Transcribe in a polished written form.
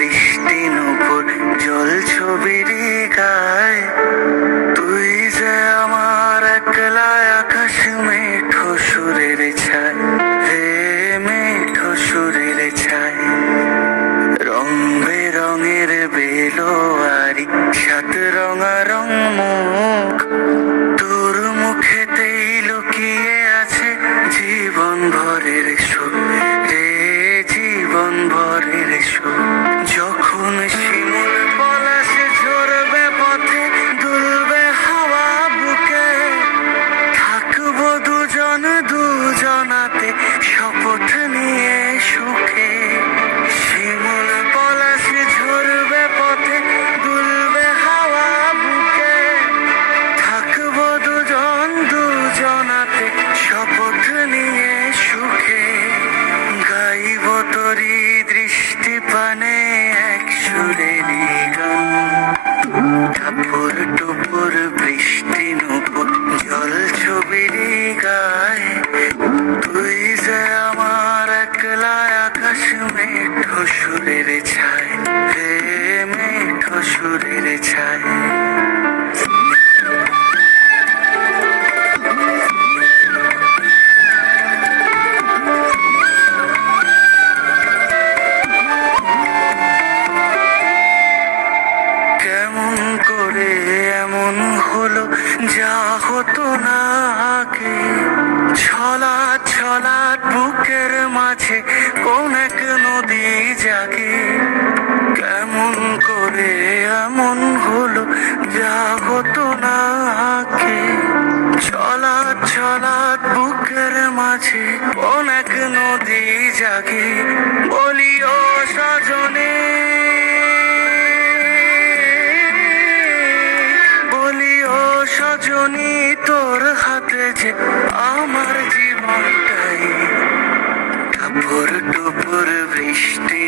বৃষ্টি নুপুর জল ছবির গায়, তুই যে আমার একলা আকাশ মেঠো সুরের ছায়, হে মেঠো সুরের ছায়। রং বেরঙের বেলোয়ারি সাত রঙারং মুখ, তোর মুখেতেই লুকিয়ে আছে জীবন ভরের সুখ রে, জীবন ভরের সুখ। যখন শিমুল পলাশে ঝরবে পথে, দুলবে হাওয়া বুকে, থাকবো দুজন দুজনাতে শপথ নিয়ে সুখে। শিমুল পলাশে ঝরবে পথে, দুলবে হাওয়া বুকে, থাকবো দুজন দুজনাতে শপথ নিয়ে সুখে। গাইব তোরি দৃষ্টি পানে এক সুরের গান, টাপুর টুপুর বৃষ্টি নুপুর জল ছবির গায়, তুই যে আমার একলা আকাশ মেঠো সুরের ছায়, হে মেঠো সুরের ছায়। কেমন করে এমন হলো যা হতো না আগে, ছলাৎ ছলাৎ বুকের মাঝে কোন এক নদী জাগে। কেমন করে এমন হলো যা হতো না আগে, ছলাৎ ছলাৎ বুকের মাঝে কোন এক নদী জাগে। বলিও সজনে, বলিও সজনী, তোর হাতে যে আমার জীবনটাই। টাপুর টুপুর বৃষ্টি